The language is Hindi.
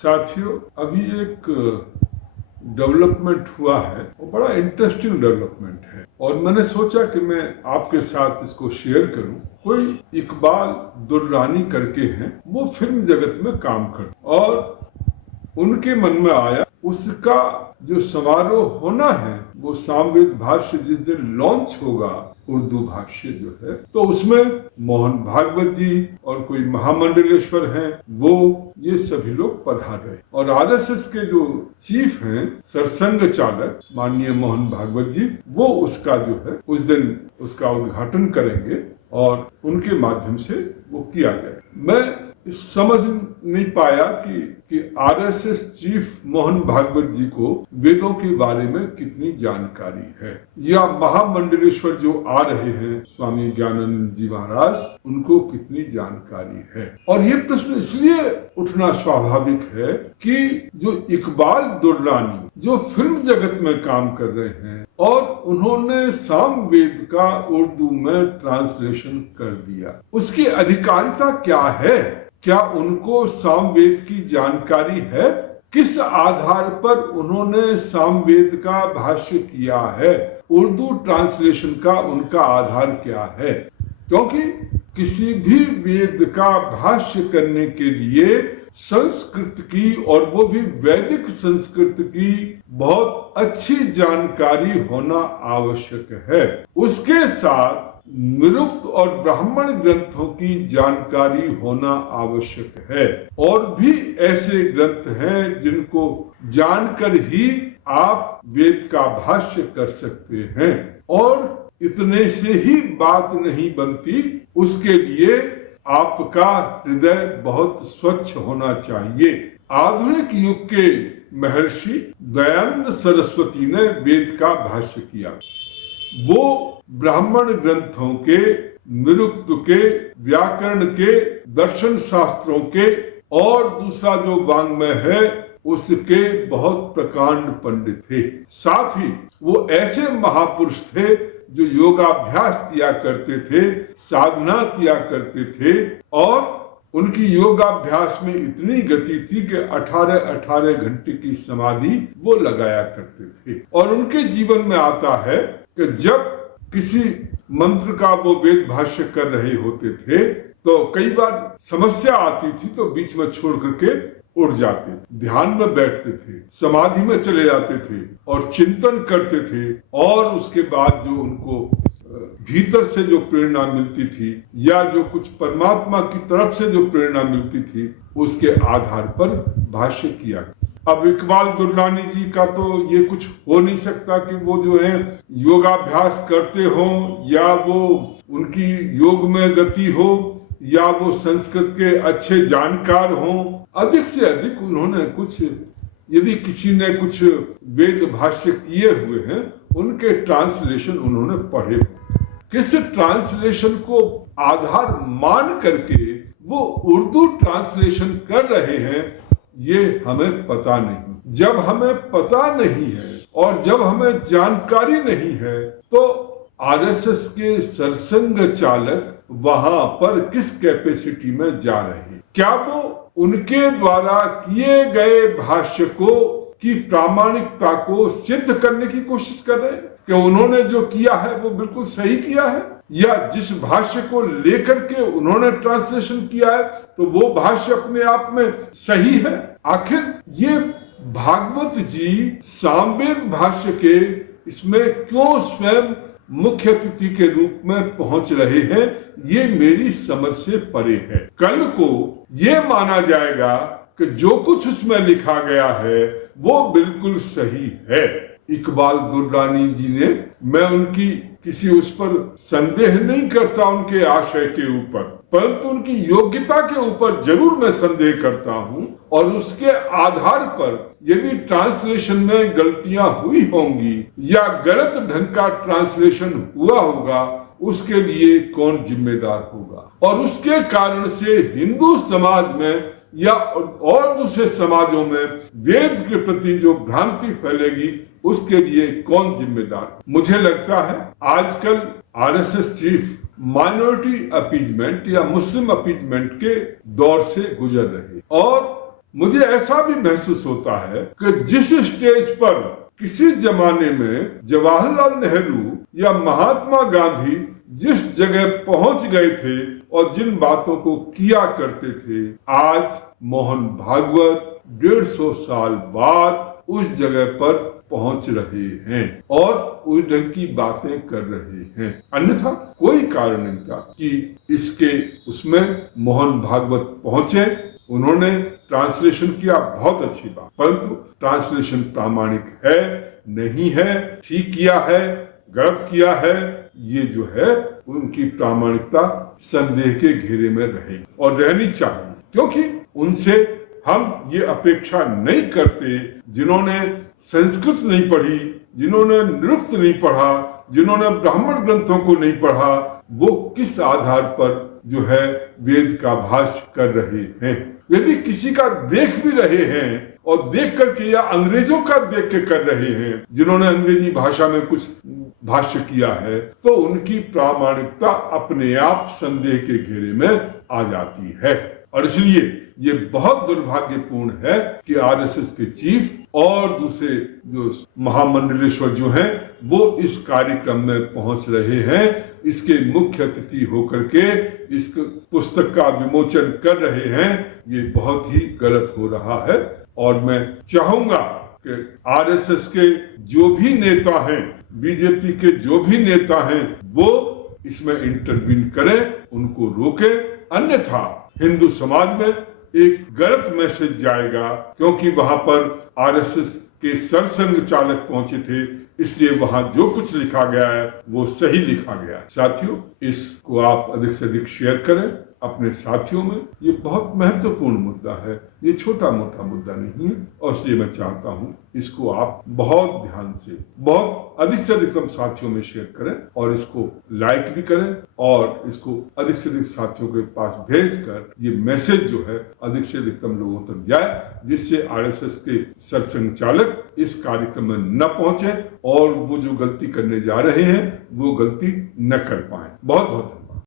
साथियों, अभी एक डेवलपमेंट हुआ है, वो बड़ा इंटरेस्टिंग डेवलपमेंट है और मैंने सोचा कि मैं आपके साथ इसको शेयर करूं। कोई इकबाल दुर्रानी करके हैं, वो फिल्म जगत में काम करते और उनके मन में आया उसका जो समारोह होना है वो सामवेद भाष्य जिस दिन लॉन्च होगा, उर्दू भाष्य जो है, तो उसमें मोहन भागवत जी और कोई महामंडलेश्वर हैं, वो ये सभी लोग पधार रहे और आरएसएस के जो चीफ हैं, सरसंघ चालक माननीय मोहन भागवत जी, वो उसका जो है उस दिन उसका उद्घाटन करेंगे और उनके माध्यम से वो किया जाए। मैं समझ नहीं पाया कि आरएसएस चीफ मोहन भागवत जी को वेदों के बारे में कितनी जानकारी है, या महामंडलेश्वर जो आ रहे हैं स्वामी ज्ञानानंद जी महाराज, उनको कितनी जानकारी है। और ये प्रश्न इसलिए उठना स्वाभाविक है कि जो इकबाल दुर्रानी जो फिल्म जगत में काम कर रहे हैं और उन्होंने सामवेद का उर्दू में ट्रांसलेशन कर दिया, उसकी अधिकारिता क्या है? क्या उनको सामवेद की जानकारी है? किस आधार पर उन्होंने सामवेद का भाष्य किया है? उर्दू ट्रांसलेशन का उनका आधार क्या है? क्योंकि किसी भी वेद का भाष्य करने के लिए संस्कृत की, और वो भी वैदिक संस्कृत की, बहुत अच्छी जानकारी होना आवश्यक है। उसके साथ निरुक्त और ब्राह्मण ग्रंथों की जानकारी होना आवश्यक है। और भी ऐसे ग्रंथ हैं जिनको जानकर ही आप वेद का भाष्य कर सकते हैं, और इतने से ही बात नहीं बनती, उसके लिए आपका हृदय बहुत स्वच्छ होना चाहिए। आधुनिक युग के महर्षि दयानंद सरस्वती ने वेद का भाष्य किया। वो ब्राह्मण ग्रंथों के, निरुक्त के, व्याकरण के, दर्शन शास्त्रों के और दूसरा जो वाङ्मय है उसके बहुत प्रकांड पंडित थे। साथ ही वो ऐसे महापुरुष थे जो योगाभ्यास किया करते थे, साधना किया करते थे, और उनकी योगाभ्यास में इतनी गति थी कि 18-18 घंटे की समाधि वो लगाया करते थे। और उनके जीवन में आता है कि जब किसी मंत्र का वो वेद भाष्य कर रहे होते थे तो कई बार समस्या आती थी तो बीच में छोड़ करके उड़ जाते, ध्यान में बैठते थे, समाधि में चले जाते थे और चिंतन करते थे, और उसके बाद जो उनको भीतर से जो प्रेरणा मिलती थी या जो कुछ परमात्मा की तरफ से जो प्रेरणा मिलती थी, उसके आधार पर भाष्य किया। अब इकबाल दुर्रानी जी का तो ये कुछ हो नहीं सकता कि वो जो है योगाभ्यास करते हो, या वो उनकी योग में गति हो, या वो संस्कृत के अच्छे जानकार हो। अधिक से अधिक उन्होंने कुछ, यदि किसी ने कुछ वेद भाष्य किए हुए हैं, उनके ट्रांसलेशन उन्होंने पढ़े, किस ट्रांसलेशन को आधार मान करके वो उर्दू ट्रांसलेशन कर रहे हैं, ये हमें पता नहीं। जब हमें पता नहीं है और जब हमें जानकारी नहीं है, तो आरएसएस के सरसंघ चालक वहां पर किस कैपेसिटी में जा रहे हैं? क्या वो उनके द्वारा किए गए भाष्य को की प्रामाणिकता को सिद्ध करने की कोशिश कर रहे हैं कि उन्होंने जो किया है वो बिल्कुल सही किया है, या जिस भाष्य को लेकर के उन्होंने ट्रांसलेशन किया है तो वो भाष्य अपने आप में सही है? आखिर ये भागवत जी सामवेद भाष्य के इसमें क्यों स्वयं मुख्य अतिथि के रूप में पहुंच रहे हैं, ये मेरी समझ से परे है। कल को ये माना जाएगा कि जो कुछ उसमें लिखा गया है वो बिल्कुल सही है। इकबाल दुर्रानी जी ने, मैं उनकी किसी उस पर संदेह नहीं करता उनके आशय के ऊपर, परंतु उनकी योग्यता के ऊपर जरूर मैं संदेह करता हूं, और उसके आधार पर यदि ट्रांसलेशन में गलतियां हुई होंगी या गलत ढंग का ट्रांसलेशन हुआ होगा, उसके लिए कौन जिम्मेदार होगा, और उसके कारण से हिंदू समाज में या और दूसरे समाजों में वेद के प्रति जो भ्रांति फैलेगी, उसके लिए कौन जिम्मेदार? मुझे लगता है आजकल आरएसएस चीफ माइनॉरिटी अपीजमेंट या मुस्लिम अपीजमेंट के दौर से गुजर रहे, और मुझे ऐसा भी महसूस होता है कि जिस स्टेज पर किसी जमाने में जवाहरलाल नेहरू या महात्मा गांधी जिस जगह पहुंच गए थे और जिन बातों को किया करते थे, आज मोहन भागवत 150 साल बाद उस जगह पर पहुंच रहे हैं और उस ढंग की बातें कर रहे हैं। अन्यथा कोई कारण नहीं था कि इसके उसमें मोहन भागवत पहुंचे। उन्होंने ट्रांसलेशन किया, बहुत अच्छी बात, परंतु ट्रांसलेशन प्रामाणिक है नहीं है, ठीक किया है गलत किया है, ये जो है उनकी प्रामाणिकता संदेह के घेरे में रहेगी और रहनी चाहिए, क्योंकि उनसे हम ये अपेक्षा नहीं करते जिन्होंने संस्कृत नहीं पढ़ी, जिन्होंने निरुक्त नहीं पढ़ा, जिन्होंने ब्राह्मण ग्रंथों को नहीं पढ़ा, वो किस आधार पर जो है वेद का भाष्य कर रहे हैं। यदि किसी का देख भी रहे हैं और देख करके या अंग्रेजों का देख के कर रहे हैं जिन्होंने अंग्रेजी भाषा में कुछ भाष्य किया है, तो उनकी प्रामाणिकता अपने आप संदेह के घेरे में आ जाती है। और इसलिए ये बहुत दुर्भाग्यपूर्ण है कि आरएसएस के चीफ और दूसरे जो महामंडलेश्वर जो हैं वो इस कार्यक्रम में पहुंच रहे हैं, इसके मुख्य अतिथि होकर के इस पुस्तक का विमोचन कर रहे हैं। ये बहुत ही गलत हो रहा है और मैं चाहूंगा कि आरएसएस के जो भी नेता हैं, बीजेपी के जो भी नेता हैं, वो इसमें इंटरवीन करें, उनको रोके, अन्यथा हिंदू समाज में एक गलत मैसेज जाएगा, क्योंकि वहां पर आरएसएस के सरसंघ चालक पहुंचे थे, इसलिए वहां जो कुछ लिखा गया है वो सही लिखा गया है। साथियों, इसको आप अधिक से अधिक शेयर करें अपने साथियों में। ये बहुत महत्वपूर्ण मुद्दा है, ये छोटा मोटा मुद्दा नहीं है और इसलिए मैं चाहता हूं इसको आप बहुत ध्यान से, बहुत अधिक से अधिकतम साथियों में शेयर करें और इसको लाइक भी करें और इसको अधिक से अधिक साथियों के पास भेजकर ये मैसेज जो है अधिक से अधिकतम लोगों तक जाए, जिससे आरएसएस के सरसंघ चालक इस कार्यक्रम में न पहुंचे और वो जो गलती करने जा रहे हैं वो गलती न कर पाए। बहुत बहुत